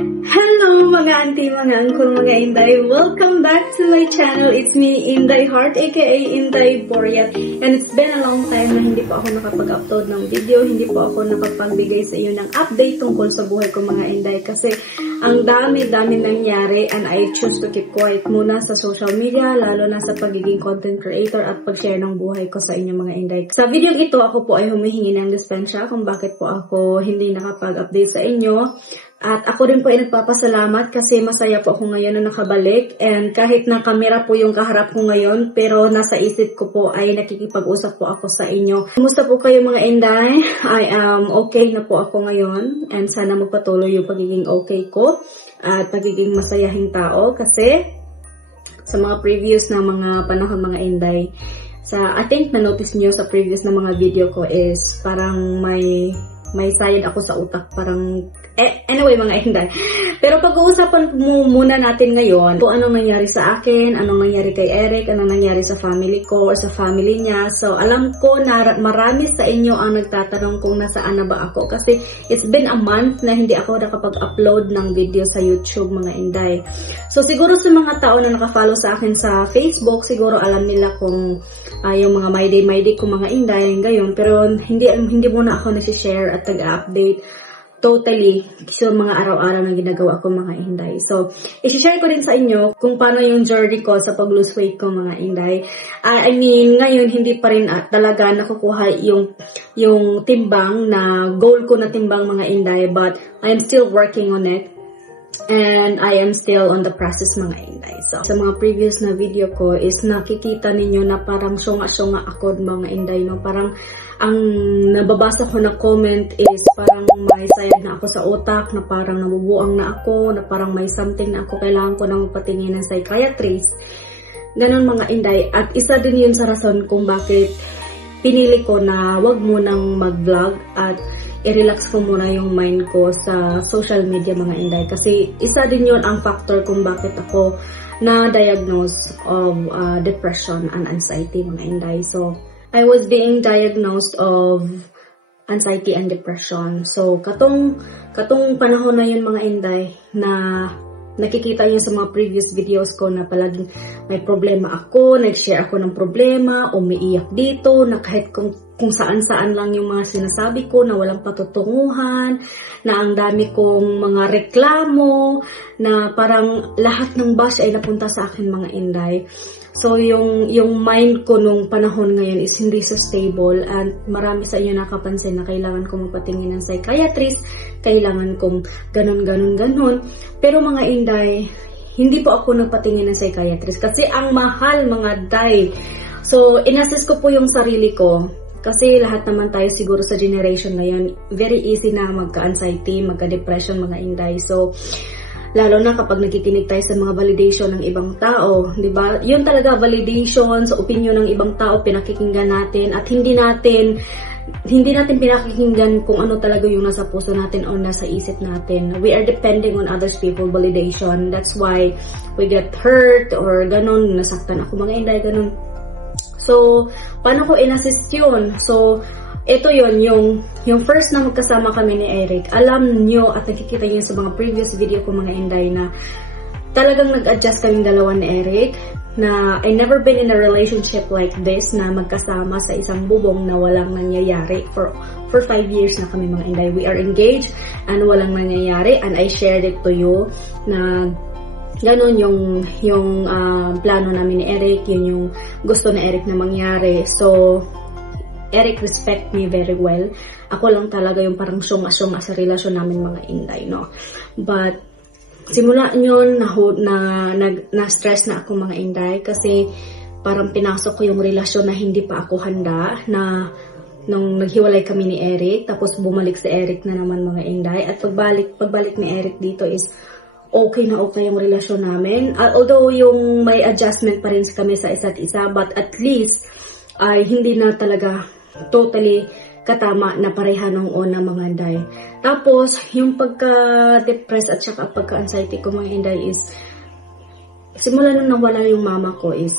Hello mga auntie, mga uncle, mga Inday. Welcome back to my channel. It's me, Inday Heart, aka Inday Boryat. And it's been a long time na hindi po ako nakapag-upload ng video. Hindi po ako nakapagbigay sa inyo ng update tungkol sa buhay ko mga Inday. Kasi ang dami-dami nangyari and I choose to keep quiet muna sa social media, lalo na sa pagiging content creator at pag-share ng buhay ko sa inyo mga Inday. Sa video ito, ako po ay humihingi ng dispensya kung bakit po ako hindi nakapag-update sa inyo. At ako rin po ay nagpapasalamat kasi masaya po ako ngayon na nakabalik. And kahit na kamera po yung kaharap ko ngayon, pero nasa isip ko po ay nakikipag-usap po ako sa inyo. Kumusta po kayo mga Inday? I am okay na po ako ngayon. And sana magpatuloy yung pagiging okay ko at pagiging masayahing tao. Kasi sa mga previous na mga panahon mga Inday, I think na-notice nyo sa previous na mga video ko is parang may sayad ako sa utak. Parang anyway mga Inday. Pero pag-uusapan muna natin ngayon kung anong nangyari sa akin, anong nangyari kay Eric, anong nangyari sa family ko or sa family niya. So alam ko na marami sa inyo ang nagtatanong kung nasaan na ba ako. Kasi it's been a month na hindi ako nakapag-upload ng video sa YouTube mga Inday. So siguro sa mga tao na nakafollow sa akin sa Facebook, siguro alam nila kung yung mga my day ko mga Inday ngayon. Pero hindi muna ako nasi-share at tag-update totally sa mga araw-araw na ginagawa ko mga Inday. So, i-share ko din sa inyo kung paano yung journey ko sa pag-lose weight ko mga Inday. I mean, ngayon hindi pa rin talaga nakukuha yung timbang na goal ko na timbang mga Inday, but I'm still working on it. And I am still on the process mga Inday. So, sa mga previous na video ko is nakikita ninyo na parang syunga-syunga ako mga Inday. No? Parang ang nababasa ko na comment is parang may sayad na ako sa utak, na parang nabubuang na ako, na parang may something na ako, kailangan ko na magpatingin ng psychiatrist. Ganon mga Inday. At isa din yun sa rason kung bakit pinili ko na wag munang mag-vlog at i-relax ko muna yung mind ko sa social media mga Inday. Kasi isa din yun ang factor kung bakit ako na-diagnose of depression and anxiety mga Inday. So, I was being diagnosed of anxiety and depression. So, katong panahon na yun mga Inday na nakikita nyo sa mga previous videos ko na palaging may problema ako, nag-share ako ng problema, umiiyak dito, na kahit kung saan-saan lang yung mga sinasabi ko na walang patutunguhan, na ang dami kong mga reklamo, na parang lahat ng bash ay napunta sa akin mga Inday. So, yung mind ko nung panahon ngayon is hindi so stable and marami sa inyo nakapansin na kailangan kong magpatingin ng psychiatrist, kailangan kong ganon. Pero mga Inday, hindi po ako nagpatingin ng psychiatrist kasi ang mahal mga Day. So, inassess ko po yung sarili ko kasi lahat naman tayo siguro sa generation ngayon, very easy na magka-anxiety, magka-depression mga Inday. So, lalo na kapag nakikinig tayo sa mga validation ng ibang tao, di ba? Yun talaga, validation sa opinion ng ibang tao, pinakikinggan natin at hindi natin pinakikinggan kung ano talaga yung nasa puso natin o nasa isip natin. We are depending on others people validation. That's why we get hurt or ganun, nasaktan ako mga Inday, ganun. So, paano ko in-assist yun? So, ito yun, yung first na magkasama kami ni Eric. Alam nyo at nakikita nyo sa mga previous video ko mga Inday na talagang nag-adjust kaming dalawa ni Eric. Na I never been in a relationship like this na magkasama sa isang bubong na walang nangyayari. For 5 years na kami mga Inday. We are engaged and walang nangyayari. And I shared it to you na ganon yung plano namin ni Eric. Yun yung gusto ni Eric na mangyari. So, Eric respect me very well. Ako lang talaga yung parang syunga-syunga sa relasyon namin mga Inday, no? But, simula yun, na-stress na ako mga Inday kasi parang pinasok ko yung relasyon na hindi pa ako handa na nung naghiwalay kami ni Eric, tapos bumalik si Eric na naman mga Inday. At pagbalik ni Eric dito is okay na okay yung relasyon namin. Although yung may adjustment pa rin kami sa isa't isa, but at least ay hindi na talaga totally katama na pareha nung una mga Inday. Tapos, yung pagka-depressed at saka pagka-anxiety ko mga Inday is, simula nung nawala yung mama ko is,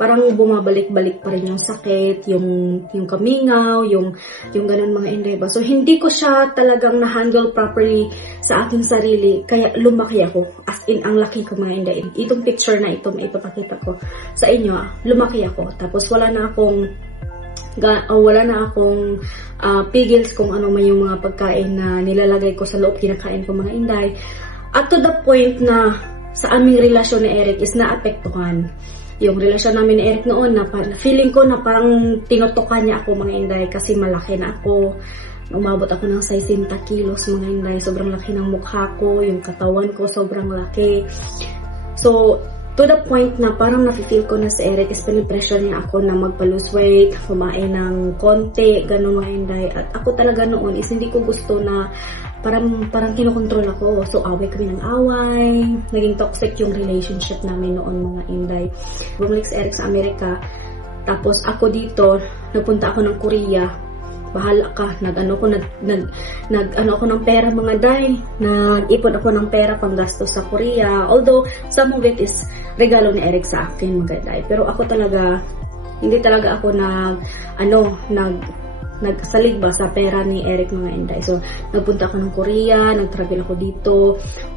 parang bumabalik-balik pa rin yung sakit, yung kamingaw, yung ganun mga Inday ba. So, hindi ko siya talagang na-handle properly sa aking sarili, kaya lumaki ako. As in, ang laki ko mga Inday. Itong picture na ito, may ipapakita ko sa inyo, lumaki ako. Tapos, wala na akong pigils kung ano man yung mga pagkain na nilalagay ko sa loob, kinakain ko mga Inday. At to the point na sa aming relasyon ni Eric is naapektuhan. Yung relasyon namin ni Eric noon, na feeling ko na parang tinutukan niya ako mga Inday kasi malaki na ako. Umabot ako ng 60 kilos mga Inday. Sobrang laki ng mukha ko, yung katawan ko sobrang laki. So, to the point na parang nafe-feel ko na si Eric is pinipressure niya ako na magpa-lose weight, kumain ng konti, gano'n mga Inday. At ako talaga noon is hindi ko gusto na parang kinokontrol ako. So, away kami ng away. Naging toxic yung relationship namin noon mga Inday. Bumalik si Eric sa Amerika. Tapos ako dito, napunta ako ng Korea. Bahala ka. Nag-ano ako ng pera mga Day. Nag-ipon ako ng pera pang gastos sa Korea. Although, some of it is regalo ni Eric sa akin mga Day. Pero ako talaga, hindi talaga ako nagsalig ba sa pera ni Eric mga Inday. So, nagpunta ako ng Korea, nag-travel ako dito.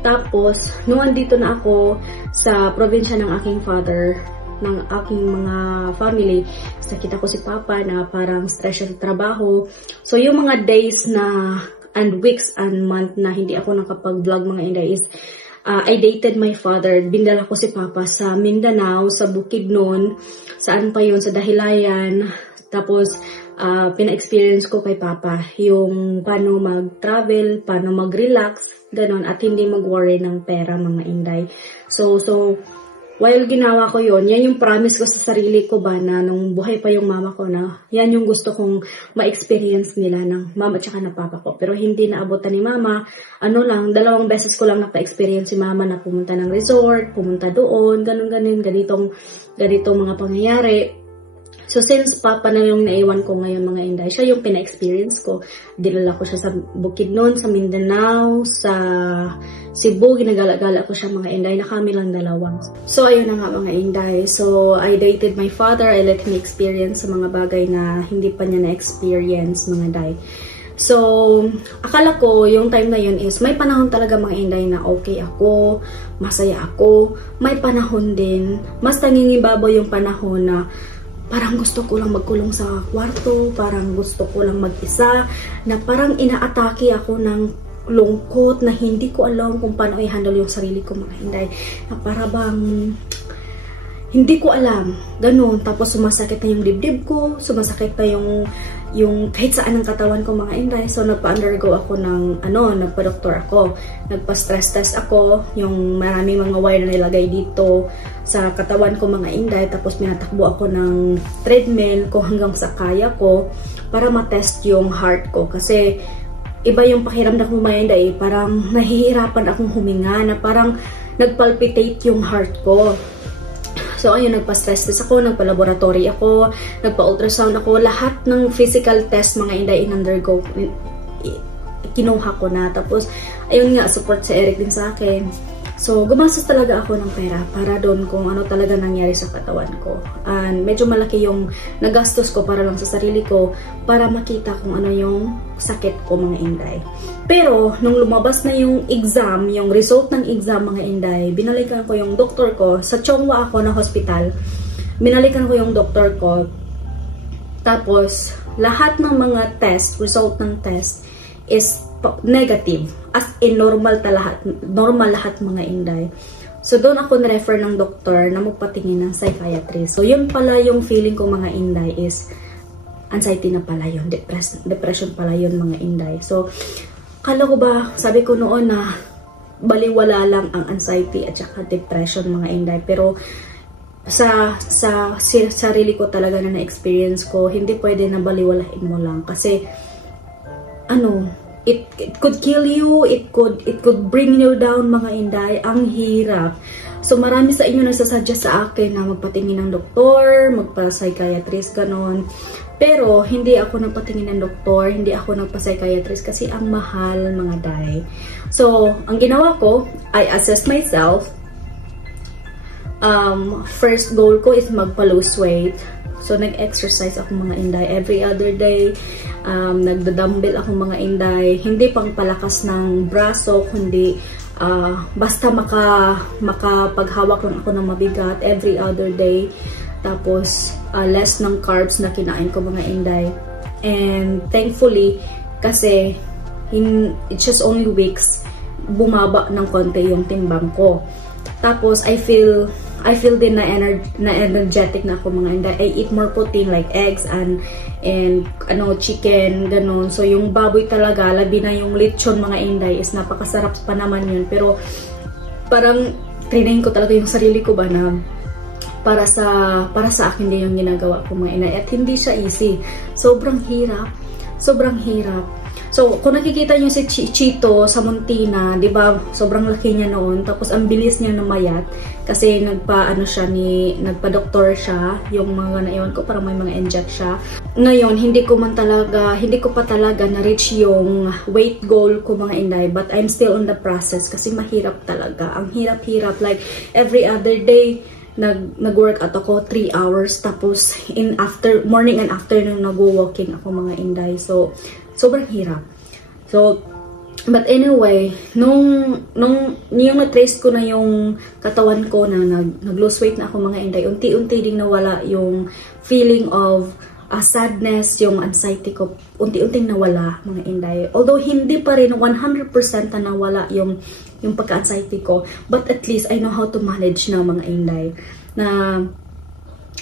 Tapos, noon dito na ako sa probinsya ng aking father, ng aking mga family, nakita ko si Papa na parang stress siya sa trabaho. So, yung mga days na, and weeks and month na hindi ako nakapag-vlog mga Inday is, I dated my father. Bindala ko si Papa sa Mindanao, sa Bukidnon, saan pa yun, sa Dahilayan. Tapos, pina-experience ko kay Papa yung paano mag-travel, paano mag-relax, ganon, at hindi mag-worry ng pera mga Inday. So, while ginawa ko yon, yan yung promise ko sa sarili ko ba na nung buhay pa yung mama ko na yan yung gusto kong ma-experience nila ng mama at saka ng papa ko. Pero hindi naabutan ni mama. 2 beses ko lang napa-experience si mama na pumunta ng resort, pumunta doon, ganitong mga pangyayari. So, since Papa na yung naiwan ko ngayon mga Inday, siya yung pina-experience ko. Dinala ko siya sa Bukidnon, sa Mindanao, sa Cebu, ginagala-gala ko siya mga Inday, na kami lang dalawa. So, ayun na nga mga Inday. So, I dated my father, I let him experience sa mga bagay na hindi pa niya na-experience mga Inday. So, akala ko, yung time na yun is, may panahon talaga mga Inday na okay ako, masaya ako. May panahon din, mas nangingibabaw yung panahon na parang gusto ko lang magkulong sa kwarto, parang gusto ko lang mag-isa, na parang inaatake ako ng lungkot na hindi ko alam kung paano i-handle yung sarili ko mga Inday. Na para bang hindi ko alam, ganun. Tapos sumasakit na yung dibdib ko, sumasakit na yung kahit saan ng katawan ko mga Inday. So nagpa-undergo ako ng nagpa-doktor ako, nagpa-stress test ako, yung maraming mga wire na nilagay dito sa katawan ko mga Inday. Tapos minatakbo ako ng treadmill ko hanggang sa kaya ko para matest yung heart ko. Kasi iba yung pakiramdam ko mga Inday, parang nahihirapan akong huminga, na parang nagpalpitate yung heart ko. So, ayun, nagpa-stress test ako, nagpa-laboratory ako, nagpa-ultrasound ako, lahat ng physical test mga Inday in-undergo, kinuha ko na. Tapos, ayun nga, support si Eric din sa akin. So, gumastos talaga ako ng pera para doon kung ano talaga nangyari sa katawan ko. And medyo malaki yung nagastos ko para lang sa sarili ko, para makita kung ano yung sakit ko mga Inday. Pero, nung lumabas na yung exam, yung result ng exam mga Inday, binalikan ko yung doktor ko. Sa Chongwa ako na hospital. Binalikan ko yung doktor ko. Tapos, lahat ng mga test, result ng test, is negative. As in, normal lahat mga Inday. So, doon ako na-refer ng doktor na magpatingin ng psychiatrist. So, yun pala yung feeling ko mga Inday is anxiety na pala yun. Depression pala yun mga Inday. So, kala ko ba, sabi ko noon na baliwala lang ang anxiety at saka depression mga Inday. Pero, sa sarili ko talaga na na-experience ko, hindi pwede na baliwalain mo lang. Kasi, it could kill you, it could bring you down mga Inday. Ang hirap. So marami sa inyo nagsasuggest sa akin na magpatingin ng doktor, magpa-psychiatrist, ganon. Pero hindi ako nagpatingin ng doktor, hindi ako nagpa-psychiatrist kasi ang mahal mga Day. So ang ginawa ko, I assessed myself. first goal ko is magpa-lose weight. So, nag-exercise ako mga inday every other day. Nagda-dumbbell ako mga inday. Hindi pang palakas ng braso, kundi basta makapaghawak lang ako ng mabigat every other day. Tapos, less ng carbs na kinain ko mga inday. And thankfully, kasi it's just only weeks, bumaba ng konti yung timbang ko. Tapos, I feel din na energetic na ako mga inday. I eat more protein like eggs and chicken, ganun. So, yung baboy talaga, labi na yung lechon mga inday is napakasarap pa naman yun. Pero, parang trinain ko talaga yung sarili ko ba na para sa akin din yung ginagawa ko mga inday. At hindi siya easy. Sobrang hirap. Sobrang hirap. So, kung nakikita nyo si Chito sa Muntina, di ba, sobrang laki niya noon. Tapos, ang bilis niya namayat. Kasi, nagpa-doktor siya. Yung mga naiwan ko, parang may mga inject siya. Ngayon, hindi ko pa talaga na-reach yung weight goal ko mga inday. But, I'm still on the process. Kasi, mahirap talaga. Ang hirap-hirap. Like, every other day, nag-workout ako 3 hours. Tapos, morning and afternoon, nag-walking ako mga inday. So, sobrang hirap. So, but anyway, nung na-trace ko na yung katawan ko na nag-lose weight na ako mga inday, unti-unti ding nawala yung feeling of sadness, yung anxiety ko, unti-unting nawala mga inday. Although, hindi pa rin 100% na nawala yung pagka-anxiety ko, but at least I know how to manage na mga inday. Na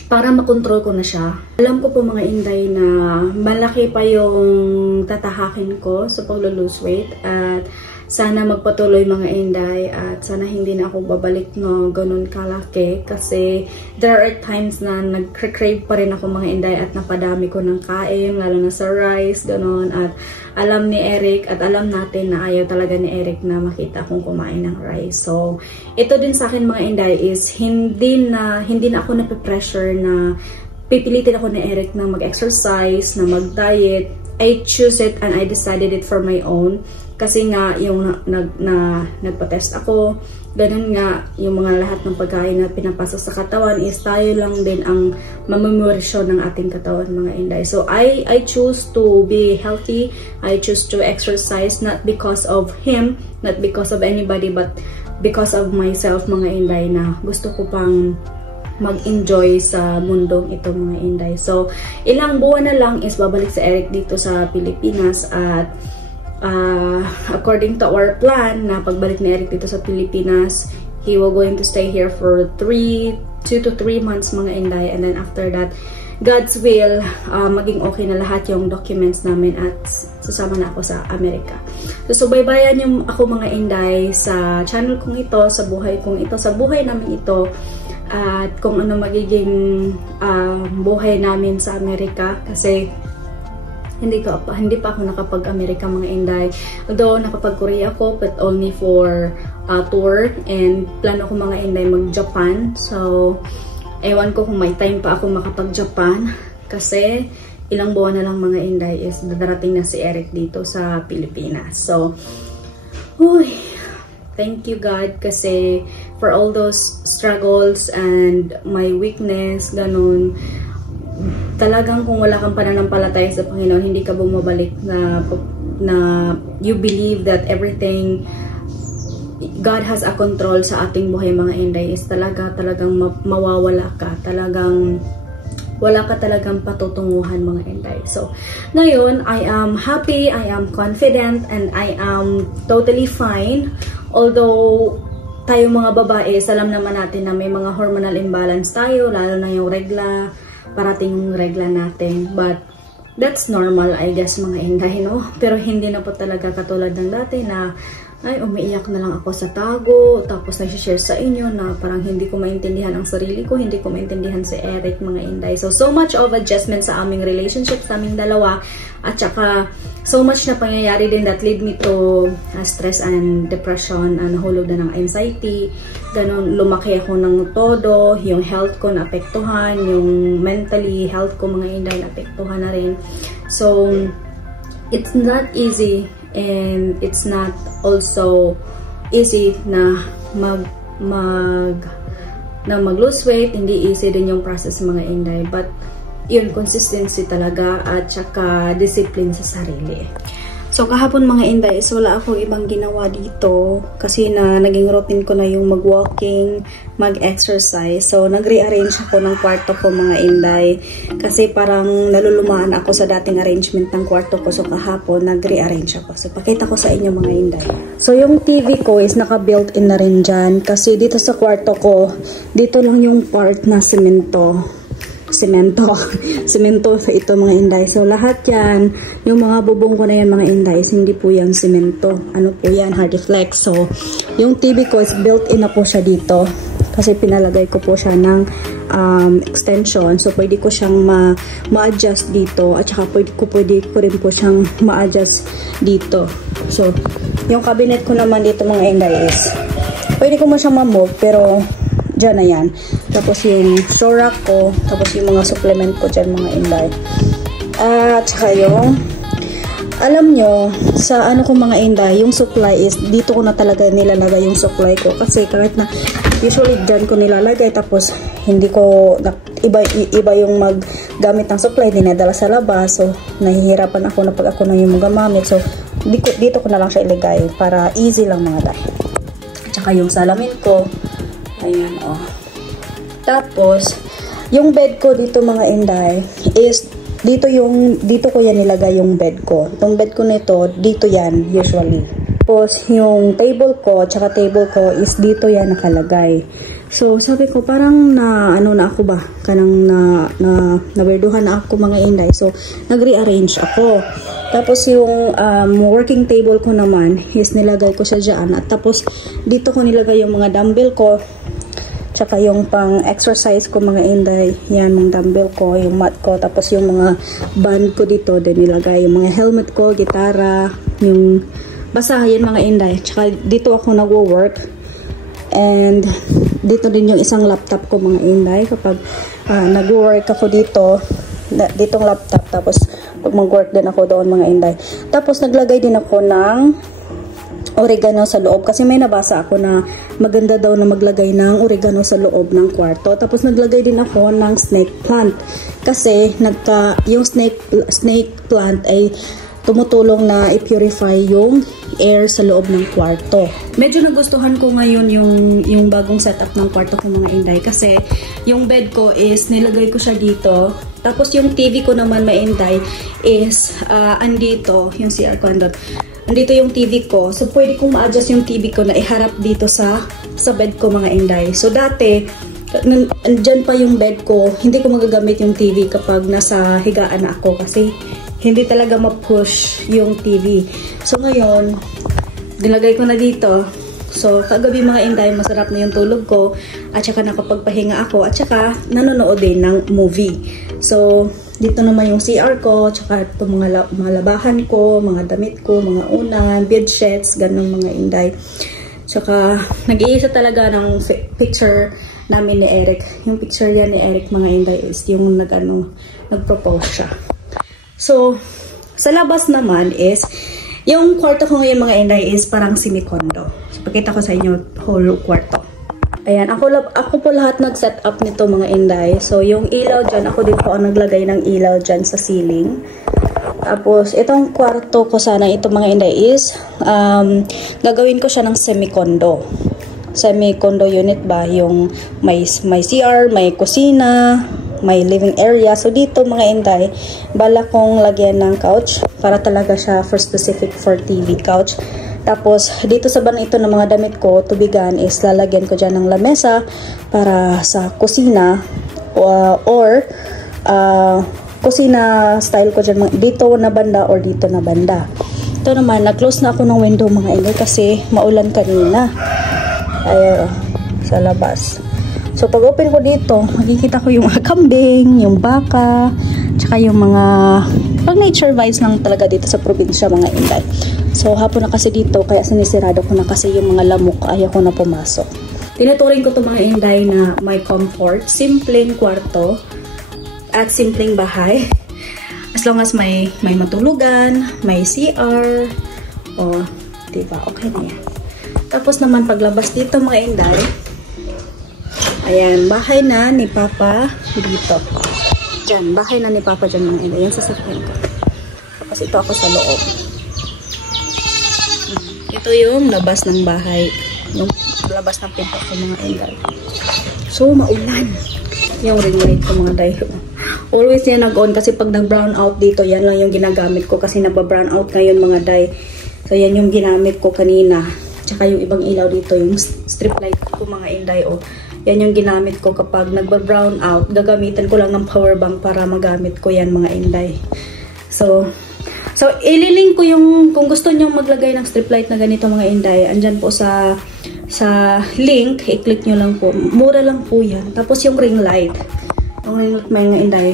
para makontrol ko na siya. Alam ko po mga inday na malaki pa yung tatahakin ko sa pag-lose weight at sana magpatuloy mga inday at sana hindi na ako babalik no ganun kalaki kasi there are times na nag-crave pa rin ako mga inday at napadami ko ng kain lalo na sa rice ganun at alam ni Eric at alam natin na ayaw talaga ni Eric na makita akong kumain ng rice. So ito din sa akin mga inday is hindi na ako nape-pressure na pipilitin ako ni Eric na mag-exercise, na mag-diet. I choose it and I decided it for my own. Kasi nga, yung nagpa-test ako, ganun nga, yung mga lahat ng pagkain na pinapasok sa katawan is tayo lang din ang mamemorisyon ng ating katawan, mga inday. So, I choose to be healthy. I choose to exercise not because of him, not because of anybody, but because of myself, mga inday, na gusto ko pang mag-enjoy sa mundong ito, mga inday. So, ilang buwan na lang is babalik si Eric dito sa Pilipinas at according to our plan na pagbalik ni Eric dito sa Pilipinas, he will going to stay here for 2 to 3 months mga inday, and then after that, God's will, maging okay na lahat yung documents namin at sasama na ako sa Amerika. So, subaybayan yung ako mga inday sa channel kong ito, sa buhay kong ito, sa buhay namin ito, at kung ano magiging buhay namin sa Amerika kasi hindi pa ako nakapag-Amerika mga inday. Although nakapag-Korea ako but only for tour and plano ko mga inday mag-Japan. So ewan ko kung may time pa ako makapag-Japan kasi ilang buwan na lang mga inday is darating na si Eric dito sa Pilipinas. So thank you God kasi for all those struggles and my weakness, ganun. Talagang kung wala kang pananampalataya sa Panginoon, hindi ka bumabalik na you believe that everything God has a control sa ating buhay mga inday is talagang mawawala ka. Talagang wala ka talagang patutunguhan mga inday. So, ngayon, I am happy, I am confident, and I am totally fine. Although, tayo mga babae, alam naman natin na may mga hormonal imbalance tayo, lalo na yung regla, parating yung regla natin. But, that's normal, I guess, mga inday, no? Pero hindi na po talaga katulad ng dati na ay, umiiyak na lang ako sa tago, tapos nag-share sa inyo na parang hindi ko maintindihan ang sarili ko, hindi ko maintindihan si Eric, mga inday. So much of adjustment sa aming relationship, sa aming dalawa, at saka so much na pangyayari din that lead me to stress and depression, and nahulog na ng anxiety. Ganon, lumaki ako ng todo, yung health ko naapektuhan, yung mentally health ko, mga inday, naapektuhan na rin. So, it's not easy. And it's not also easy na na mag-lose weight, hindi easy din yung process mga inday. But, yun, consistency talaga at saka discipline sa sarili. So, kahapon mga inday is wala akong ibang ginawa dito kasi na naging routine ko na yung mag-walking, mag-exercise. So, nag-rearrange ako ng kwarto ko mga inday kasi parang nalulumaan ako sa dating arrangement ng kwarto ko. So, kahapon nag-rearrange ako. So, pakita ko sa inyo mga inday. So, yung TV ko is naka-built-in na rin dyan kasi dito sa kwarto ko, dito lang yung part na semento sa ito mga inday. So lahat yan, yung mga bubong ko na yan mga inday, hindi po yan semento. Ano po yan? Hardiflex. So yung TV ko is built-in na po siya dito kasi pinalagay ko po siya ng extension. So pwede ko siyang ma-adjust dito at saka pwede ko rin po siyang ma-adjust dito. So yung cabinet ko naman dito mga inday is pwede ko mo siyang ma-move pero dyan na yan. Tapos yung show rack ko, tapos yung mga supplement ko dyan mga inday. At saka yung, alam nyo, sa ano ko mga inday, yung supply is, dito ko na talaga nilalagay yung supply ko. Kasi kahit na, usually dyan ko nilalagay, tapos hindi ko, iba yung maggamit ng supply, dinadala sa labas. So, nahihirapan ako na pag ako na yung magamamit. So, dito ko na lang siya ilagay para easy lang mga day. At saka yung salamin ko, ayan, oh. Tapos, yung bed ko dito mga inday is, dito ko yan nilagay yung bed ko. Yung bed ko nito, dito yan usually. Tapos, yung table ko, tsaka table ko is dito yan nakalagay. So, sabi ko, parang ano na ako ba? Kanang nawerduhan na ako mga inday. So, nag-rearrange ako. Tapos, yung working table ko naman is nilagay ko siya dyan. At tapos, dito ko nilagay yung mga dumbbell ko. Tsaka yung pang-exercise ko mga inday. Yan, mga dumbbell ko, yung mat ko. Tapos yung mga band ko dito, din nilagay. Yung mga helmet ko, gitara, yung basta yan mga inday. Tsaka dito ako nagwo-work. And dito din yung isang laptop ko mga inday. Kapag nagwo-work ako ditong laptop. Tapos pag mag-work din ako doon mga inday. Tapos naglagay din ako ng oregano sa loob kasi may nabasa ako na maganda daw na maglagay ng oregano sa loob ng kwarto. Tapos naglagay din ako ng snake plant kasi yung snake plant ay tumutulong na i-purify yung air sa loob ng kwarto. Medyo nagustuhan ko ngayon yung bagong setup ng kwarto ko mga inday kasi yung bed ko is nilagay ko siya dito. Tapos yung TV ko naman mga inday is andito yung CR ko andito. Andito yung TV ko. So, pwede kong ma-adjust yung TV ko na iharap dito sa bed ko mga inday. So, dati, andyan pa yung bed ko, hindi ko magagamit yung TV kapag nasa higaan na ako kasi hindi talaga ma-push yung TV. So, ngayon, nilagay ko na dito. So, kagabi mga inday, masarap na yung tulog ko at saka nakapagpahinga ako at saka nanonood din ng movie. So, dito naman yung CR ko, tsaka itong mga labahan ko, mga damit ko, mga unan, bedsheets, ganun mga inday. Tsaka, nag-iisa talaga ng picture namin ni Eric. Yung picture yan ni Eric mga inday is yung nag-propose siya. So, sa labas naman is, yung kwarto ko ngayon mga inday is parang semi-condo. So, pakita ko sa inyo whole kwarto. Ayan, ako po lahat nag-set up nito mga inday. So, yung ilaw dyan, ako din po ang naglagay ng ilaw dyan sa ceiling. Tapos, itong kwarto ko sana, ito mga inday is, gagawin ko siya ng semi-condo. Semi-condo unit ba? Yung may CR, may kusina, may living area. So, dito mga inday, bala kong lagyan ng couch para talaga siya for specific for TV couch. Tapos, dito sa ban ito ng mga damit ko, tubigan is lalagyan ko dyan ng lamesa para sa kusina or kusina style ko dyan dito na banda or dito na banda. Ito naman, nag-close na ako ng window mga inday kasi maulan kanina. Ayan, sa labas. So, pag open ko dito, makikita ko yung mga kambing, yung baka, tsaka yung mga pag nature vibes lang talaga dito sa probinsya mga inday. So, hapon na kasi dito, kaya sinisirado ko na kasi yung mga lamok, ayaw ko na pumasok. Tinuturing ko itong mga inday na may comfort, simpleng kwarto, at simpleng bahay. As long as may matulugan, may CR, o, diba, okay na yan. Tapos naman, paglabas dito mga inday, Ayan, bahay na ni Papa dito. Diyan, bahay na ni Papa dyan mga inday. Yan sasakyan ko. Tapos ito ako sa loob. Ito yung labas ng bahay. Yung labas ng pinto ko mga inday. So, maulan. Yung ring light ko mga day. Always yan nag-on kasi pag nag-brown out dito, yan lang yung ginagamit ko kasi nagba-brown out ngayon mga day. So, yan yung ginamit ko kanina. Tsaka yung ibang ilaw dito, yung strip light ko mga inday. O, yan yung ginamit ko kapag nagba-brown out. Gagamitan ko lang ng power bank para magamit ko yan mga inday. So ililink ko yung, kung gusto nyo maglagay ng strip light na ganito mga inday, andyan po sa link, i-click nyo lang po. Mura lang po yan. Tapos yung ring light. Yung ring light mga inday.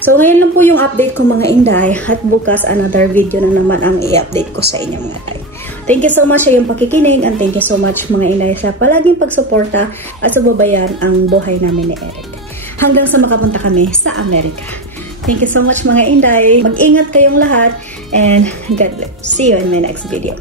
So, ngayon lang po yung update ko mga inday. At bukas, another video na naman ang i-update ko sa inyo mga inday. Thank you so much sa iyong pakikinig and thank you so much mga inday sa palaging pagsuporta at sa babayan ang buhay namin ni Eric. Hanggang sa makapunta kami sa Amerika. Thank you so much mga inday. Mag-ingat kayong lahat and God bless. See you in my next video.